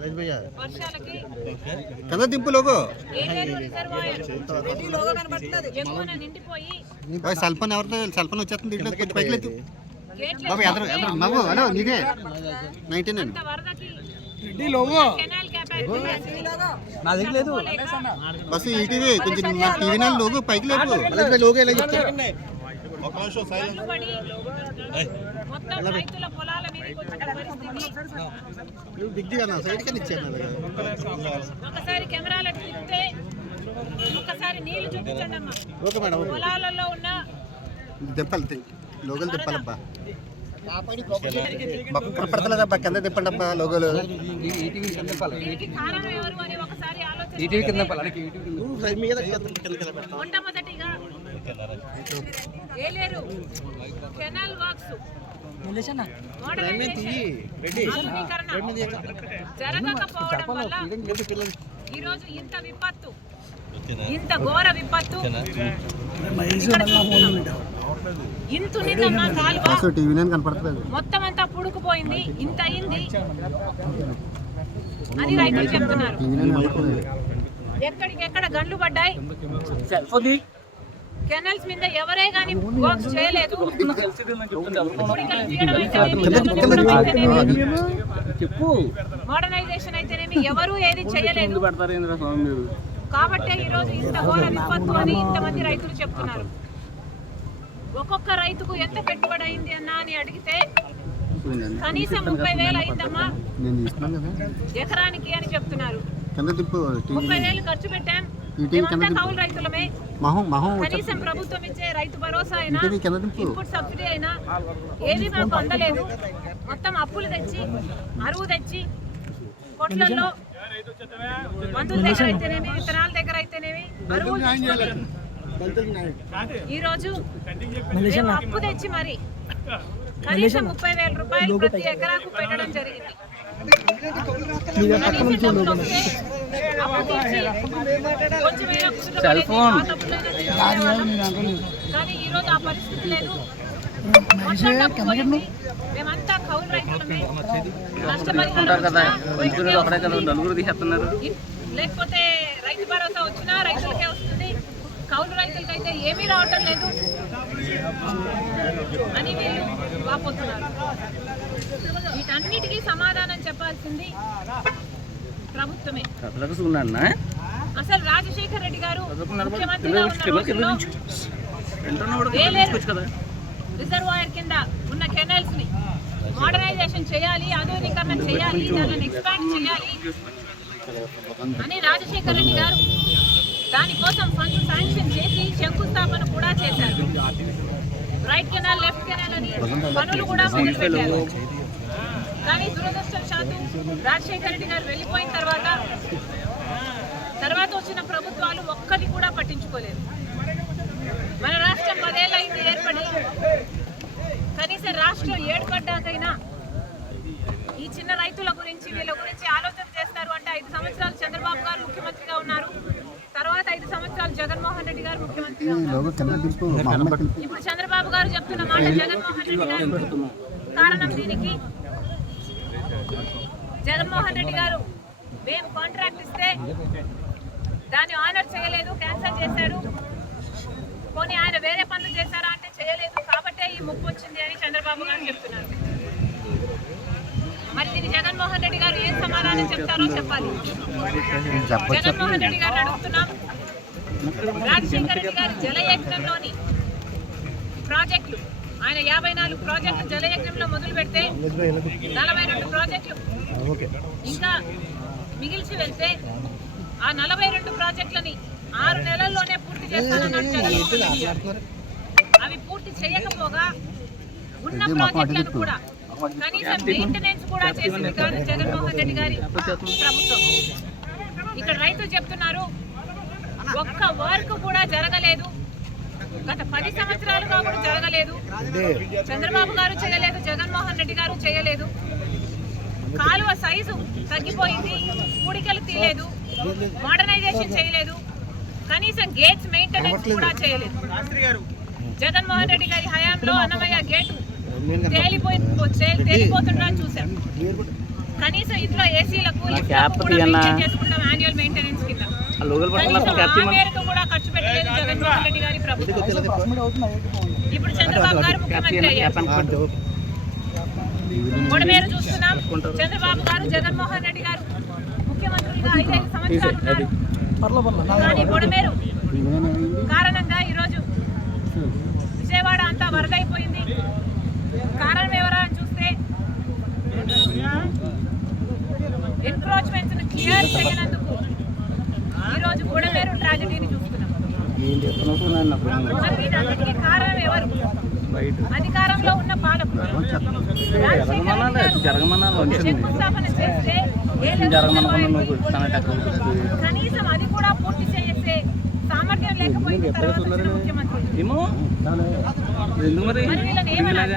వర్షాలకి కదా దింపు లోగో ఎక్కువ నిండిపోయి సెల్ ఫోన్ ఎవరితో సెల్ ఫోన్ వచ్చేస్తుంది ఇంట్లో కొంచెం పైకి లేదు బాబు ఎదురు ఎదురు నవ్వు హలో నీదే 19 వరదకి బస్ ఈటీవీ కొంచెం టీవీ నెల లోగో పైకి లేపు లోగో ఎలా చెప్తారు మొత్తం రైతుల పొలాల మీదకి వచ్చిన పరిస్థితి ఒకసారి కెమెరాలు తిప్పితే ఒకసారి నీళ్లు చూపించండి అమ్మా. పొలాలలో ఉన్న దింపాలి లోగోలు దింపాలబ్బా కనపడతలేదబ్బా కింద తిప్పండి అబ్బా లోగోలు దీనికి కారణం ఎవరు అని ఒకసారి ఆలోచన. మొట్టమొదటిగా ఏలేరు కెనాల్ వర్క్స్ జరగకపోవడం వల్ల ఈరోజు ఇంత విపత్తు, ఇంత ఘోర విపత్తు. ఇంతునిందమ్మా కాలువ మొత్తం అంతా పుడుకుపోయింది, ఇంత అయింది అని రైతులు చెప్తున్నారు. ఎక్కడికెక్కడ గండ్లు పడ్డాయి. కెనాల్స్ మీద ఎవరే గానీ వర్క్స్ చేయలేదు. మోడర్నైజేషన్ అయితేనేమి ఎవరు ఏది చేయలేదు. కాబట్టే ఈరోజు ఇంత ఘోర విపత్తు అని ఇంతమంది రైతులు చెప్తున్నారు. ఒక్కొక్క రైతుకు ఎంత పెట్టుబడి అయింది అన్నా అని అడిగితే కనీసం 30,000 అయిందమ్మా ఎకరానికి అని చెప్తున్నారు. 30,000 ఖర్చు పెట్టాం. కౌలు రైతులమే. కనీసం ప్రభుత్వం ఇచ్చే రైతు భరోసా అయినా ఇన్పుట్ సబ్సిడీ అయినా ఏది మాకు అందలేదు. మొత్తం అప్పులు తెచ్చి అరువు తెచ్చి కొట్లలో మందుల దగ్గర అయితేనేమి విత్తనాల దగ్గర అయితేనేమి అరువు ఈరోజు అప్పు తెచ్చి మరి కనీసం 30,000 రూపాయలు ప్రతి ఎకరాకు పెట్టడం జరిగింది. కానీ ఈరోజు ఆ పరిస్థితి లేదు. మేమంతా కౌలు రైతులమే. లేకపోతే రైతు భరోసా వచ్చినా రైతులకే వస్తుంది, కౌలు రైతులకైతే ఏమీ రావటం లేదు అని వీళ్ళు వాపోతున్నారు. వీటన్నిటికీ సమాధానం చెప్పాల్సింది ప్రభుత్వమే. అసలు రాజశేఖర్ రెడ్డి గారు ముఖ్యమంత్రిగా ఉన్న రోజుల్లో రిజర్వాయర్ కింద ఉన్న కెనాల్స్ ని మోడర్నైజేషన్ చేయాలి, ఆధునీకరణ చేయాలి, దానిని ఎక్స్పాండ్ చేయాలి అని రాజశేఖర్ రెడ్డి గారు దానికోసం ఫండ్స్ శాంక్షన్ చేసి శంకుస్థాపన కూడా చేశారు. రైట్ కెనాల్, లెఫ్ట్ కెనాల్ అని పనులు కూడా మొదలుపెట్టారు. కానీ దురదృష్టవశాత్తు రాజశేఖర్ రెడ్డి గారు వెళ్ళిపోయిన తర్వాత వచ్చిన ప్రభుత్వాలు ఒక్కటి కూడా పట్టించుకోలేదు. మన రాష్ట్రం 10 ఏళ్ళు అయింది ఏర్పడి. కనీసం రాష్ట్రం ఏర్పడ్డాకైనా ఈ చిన్న రైతుల గురించి వీళ్ళ గురించి ఆలోచన చేస్తారు అంటే 5 సంవత్సరాలు చంద్రబాబు గారు ముఖ్యమంత్రిగా ఉన్నారు. తర్వాత 5 సంవత్సరాలు జగన్మోహన్ రెడ్డి గారు ముఖ్యమంత్రిగా ఉన్నారు. ఇప్పుడు చంద్రబాబు గారు చెప్తున్న మాట జగన్మోహన్ రెడ్డి గారు కారణం. దీనికి జగన్మోహన్ రెడ్డి గారు మేము కాంట్రాక్ట్ ఇస్తే దాన్ని ఆనర్ చేయలేదు, క్యాన్సిల్ చేశారు. పోనీ ఆయన వేరే పనులు చేశారా అంటే చేయలేదు. కాబట్టే ఈ ముప్పు వచ్చింది అని చంద్రబాబు గారు చెప్తున్నారు. మరి దీన్ని జగన్మోహన్ రెడ్డి గారు ఏం సమాధానం చెప్తారో చెప్పాలి. జగన్మోహన్ రెడ్డి గారు అడుగుతున్నాం, రాజశేఖర రెడ్డి గారు జలయజ్ఞంలోని ప్రాజెక్టులు ఆయన 54 ప్రాజెక్టులు జలయజ్ఞంలో మొదలు పెడితే 42 ప్రాజెక్టులు ఇంకా మిగిల్చి వెళ్తే ఆ 42 ప్రాజెక్టులని 6 నెలల్లోనే పూర్తి చేస్తానన్నాడు జగన్మోహన్ రెడ్డి గారు. అవి పూర్తి చేయకపోగా ఉన్న ప్రాజెక్టులను కూడా కనీసం మెయింటెనెన్స్ కూడా చేసింది కాదు జగన్మోహన్ రెడ్డి గారి ప్రభుత్వం. ఇక్కడ రైతులు చెప్తున్నారు ఒక్క వర్క్ కూడా జరగలేదు. గత 10 సంవత్సరాలుగా కూడా జరగలేదు. చంద్రబాబు గారు చేయలేదు, జగన్మోహన్ రెడ్డి గారు చేయలేదు. కాలువ సైజు తగ్గిపోయింది, కూడికలు తీయలేదు, మోడర్నైజేషన్ చేయలేదు, కనీసం గేట్స్ మెయింటెనెన్స్ కూడా చేయలేదు. జగన్మోహన్ రెడ్డి గారి హయాంలో అన్నమయ్య గేటు తేలిపోతుండా చూశాం. కనీసం ఇంట్లో ఏసీలకు క్యాప్ తీయన్నా. చేసుకుంటాం యాన్యువల్ మెయింటెనెన్స్ కింద. లోకల్ కనీసం ఆ మేరకు కూడా ఖర్చు పెట్టలేదు జగన్మోహన్ రెడ్డి గారి ప్రభుత్వం. ఇప్పుడు చంద్రబాబు గారు ముఖ్యమంత్రి అయ్యారు. బొడమేరు చూస్తున్నాం. చంద్రబాబు గారు జగన్మోహన్ రెడ్డి గారు ముఖ్యమంత్రిగా 5 సంవత్సరాలు ఉన్నారు. కానీ బొడమేరు కారణంగా ఈరోజు విజయవాడ అంతా వరదైపోయింది. కారణం ఎవరా అని చూస్తే ఎన్క్రోచ్మెంట్స్ క్లియర్ చేయనందుకు ఈరోజు బొడమేరు ట్రాజడీని చూస్తున్నాం. మరి వీటన్నిటికీ కారణం ఎవరు? అధికారంలో ఉన్న పాలకులు. శంకుస్థాపన చేస్తే కనీసం అది కూడా పూర్తి చేసే సామర్థ్యం లేకపోయింది తర్వాత వచ్చిన ముఖ్యమంత్రి. మరి వీళ్ళని ఏమనాలి?